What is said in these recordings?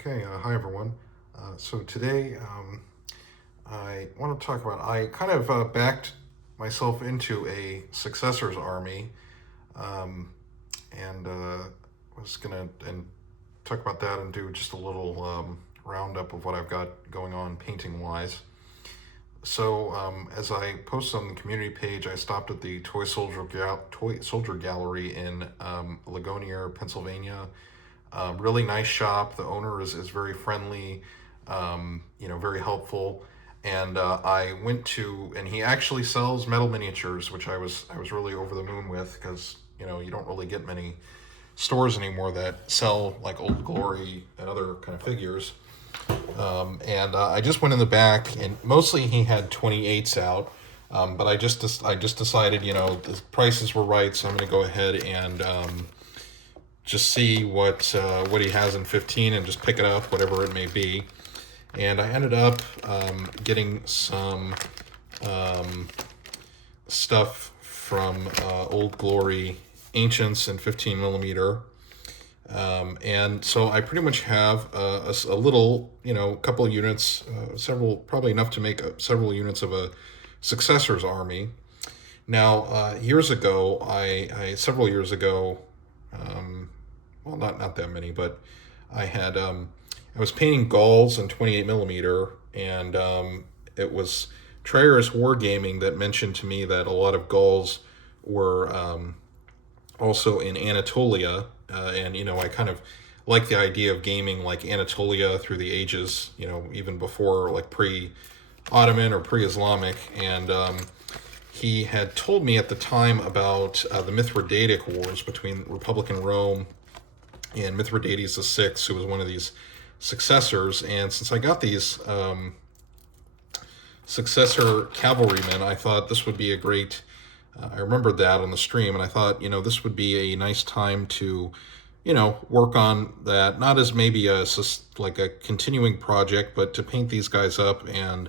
Okay, hi everyone. So today I want to talk about, I kind of backed myself into a Successors army, um, and was going to and talk about that and do just a little roundup of what I've got going on painting wise. So as I posted on the community page, I stopped at the Toy Soldier Gallery in Ligonier, Pennsylvania. Really nice shop. The owner is very friendly, very helpful. And I went to, and he actually sells metal miniatures, which I was really over the moon with because you don't really get many stores anymore that sell like Old Glory and other kind of figures. And I just went in the back, and mostly he had 28s out. But I just decided, the prices were right, so I'm going to go ahead and just see what he has in 15 and just pick it up, whatever it may be. And I ended up getting some stuff from Old Glory Ancients in 15 millimeter. And so I pretty much have a little, couple of units, probably enough to make several units of a Successors army. Now, several years ago, well, not that many, but I was painting Gauls in 28 millimeter, and it was Trayer's Wargaming that mentioned to me that a lot of Gauls were also in Anatolia, and I kind of like the idea of gaming like Anatolia through the ages, even before like pre-Ottoman or pre-Islamic, and he had told me at the time about the Mithridatic Wars between Republican Rome and Mithridates VI, who was one of these successors. And since I got these successor cavalrymen, I thought this would be a great. I remembered that on the stream, and I thought, this would be a nice time to, work on that. Not as maybe like a continuing project, but to paint these guys up and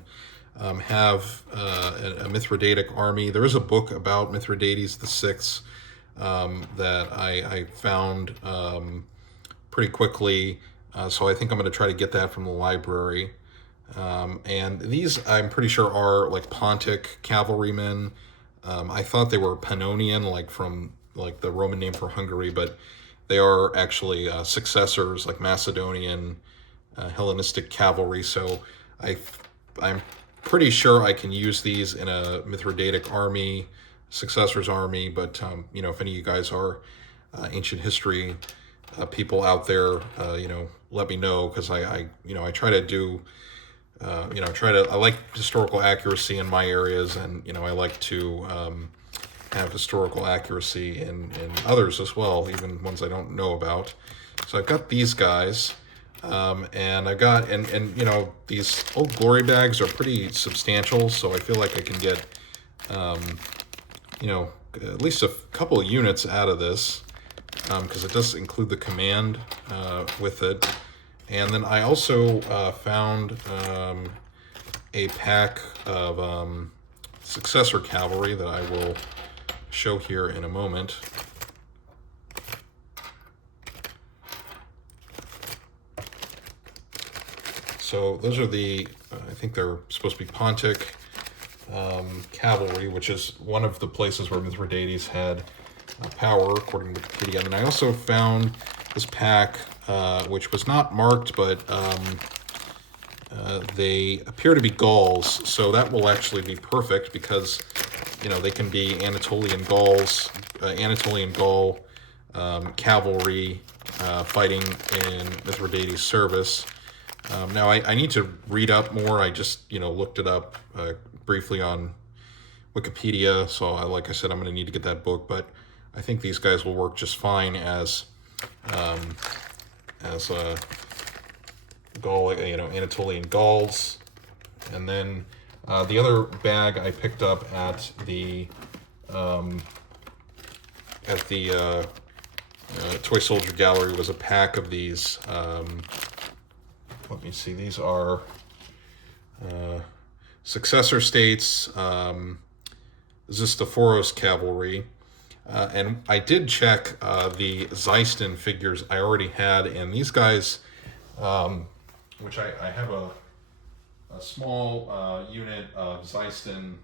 have a Mithridatic army. There is a book about Mithridates VI that I found pretty quickly. So I think I'm going to try to get that from the library. And these, I'm pretty sure, are like Pontic cavalrymen. I thought they were Pannonian, like from like the Roman name for Hungary, but they are actually successors, like Macedonian Hellenistic cavalry. So I'm pretty sure I can use these in a Mithridatic army, successors army. But if any of you guys are ancient history people out there, let me know, because I try to do. I like historical accuracy in my areas, and I like to have historical accuracy in others as well, even ones I don't know about. So I've got these guys, and I've got and these Old Glory bags are pretty substantial, so I feel like I can get at least a couple of units out of this, because it does include the command with it. And then I also found a pack of successor cavalry that I will show here in a moment. So those are I think they're supposed to be Pontic cavalry, which is one of the places where Mithridates had power, according to Wikipedia. And I also found this pack, which was not marked, but they appear to be Gauls, so that will actually be perfect, because they can be Anatolian Gauls, Anatolian Gaul cavalry fighting in Mithridates' service. Now I need to read up more. I just looked it up briefly on Wikipedia, so like I said, I'm going to need to get that book, but I think these guys will work just fine as Gaul, Anatolian Gauls. And then the other bag I picked up at the Toy Soldier Gallery was a pack of these. Let me see. These are Successor States Xistophoros Cavalry. And I did check the Zeiston figures I already had, and these guys which I have a small unit of Zeiston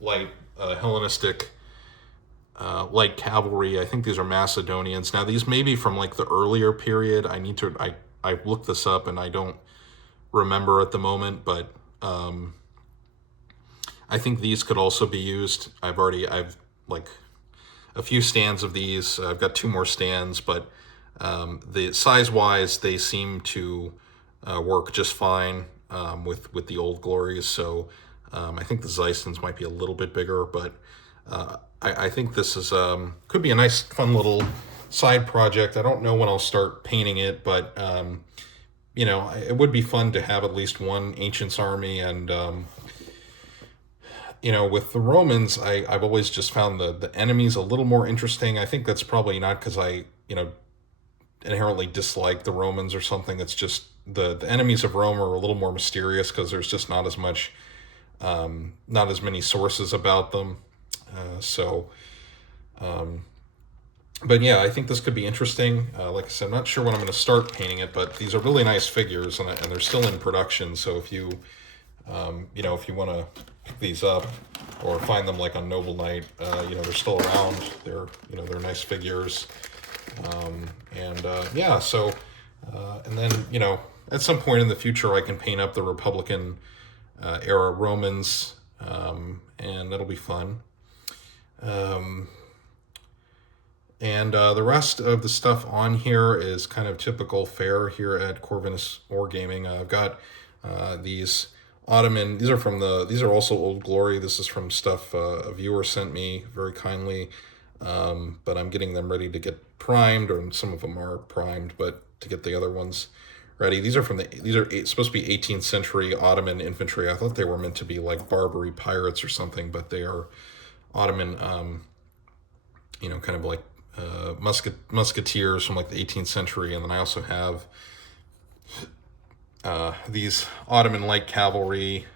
light Hellenistic light cavalry. I think these are Macedonians. Now these may be from like the earlier period. I looked this up and I don't remember at the moment, but I think these could also be used. I've like a few stands of these. I've got two more stands, but the size-wise, they seem to work just fine with the old glories. So I think the Zeistons might be a little bit bigger, but I think this is could be a nice, fun little side project. I don't know when I'll start painting it, but it would be fun to have at least one Ancients army. And with the Romans, I've always just found the enemies a little more interesting. I think that's probably not because I inherently dislike the Romans or something. It's just the enemies of Rome are a little more mysterious because there's just not as much, not as many sources about them. But yeah, I think this could be interesting. Like I said, I'm not sure when I'm going to start painting it, but these are really nice figures, and they're still in production. So if you, if you want to pick these up or find them like on Noble Knight, they're still around. They're nice figures. And then at some point in the future, I can paint up the Republican era Romans, and that'll be fun. The rest of the stuff on here is kind of typical fare here at Corvinus Wargaming. I've got these Ottoman. These are also Old Glory. This is from stuff a viewer sent me very kindly, but I'm getting them ready to get primed, or some of them are primed, but to get the other ones ready. These are supposed to be 18th century Ottoman infantry. I thought they were meant to be like Barbary pirates or something, but they are Ottoman, kind of like musketeers from like the 18th century. And then I also have these Ottoman light cavalry.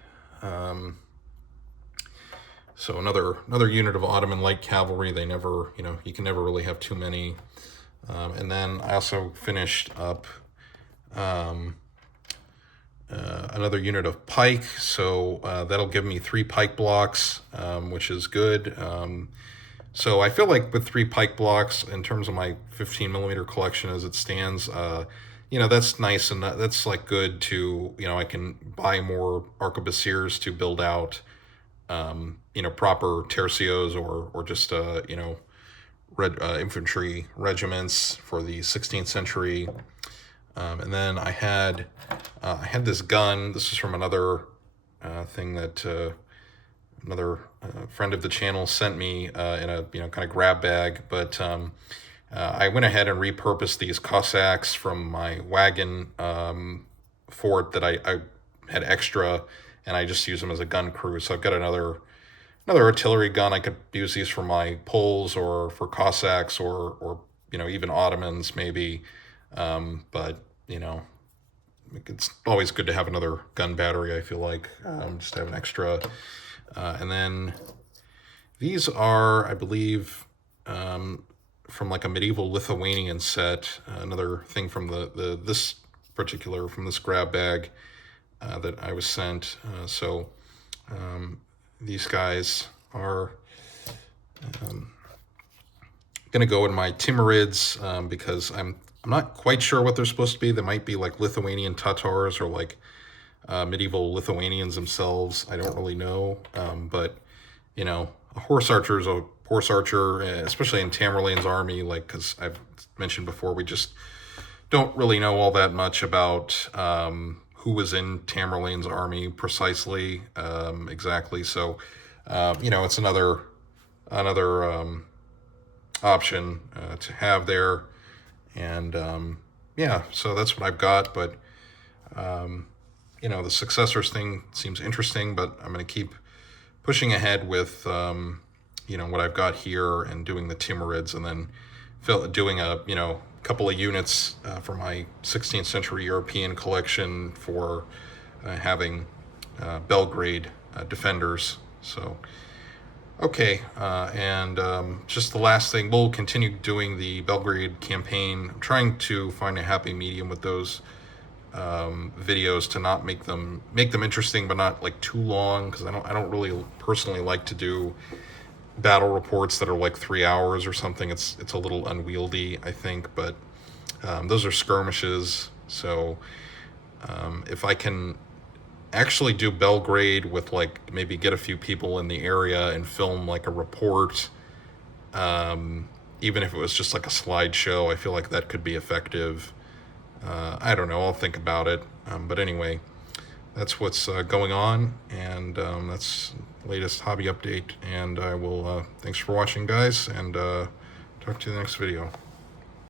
So another unit of Ottoman light cavalry. They never, you can never really have too many. And then I also finished up another unit of pike. So that'll give me 3 pike blocks, which is good. So I feel like with 3 pike blocks, in terms of my 15 millimeter collection as it stands, that's nice, and that's like good to, I can buy more arquebusiers to build out, proper tercios or just, infantry regiments for the 16th century. And then I had this gun. This is from another thing that another friend of the channel sent me in a kind of grab bag. But I went ahead and repurposed these Cossacks from my wagon fort that I had extra, and I just use them as a gun crew. So I've got another artillery gun. I could use these for my Poles or for Cossacks or even Ottomans maybe. But it's always good to have another gun battery, I feel like, just to have an extra. And then these are, I believe, from like a medieval Lithuanian set. Another thing from this grab bag that I was sent. So these guys are going to go in my Timurids because I'm not quite sure what they're supposed to be. They might be like Lithuanian Tatars or like medieval Lithuanians themselves. I don't really know. But, a horse archer is a horse archer, especially in Tamerlane's army, because I've mentioned before, we just don't really know all that much about who was in Tamerlane's army precisely, exactly. So, it's another option to have there. And so that's what I've got. But the Successors thing seems interesting, but I'm going to keep pushing ahead with what I've got here and doing the Timurids, and then doing a couple of units for my 16th century European collection for having Belgrade defenders. So Okay, and just the last thing, we'll continue doing the Belgrade campaign. I'm trying to find a happy medium with those videos to not make them interesting, but not like too long, because I don't really personally like to do battle reports that are like 3 hours or something. It's a little unwieldy, I think, but those are skirmishes. So if I can actually do Belgrade with like maybe get a few people in the area and film like a report, even if it was just like a slideshow, I feel like that could be effective. I don't know. I'll think about it. But anyway, that's what's going on, and that's the latest hobby update. And I will. Thanks for watching, guys, and talk to you in the next video.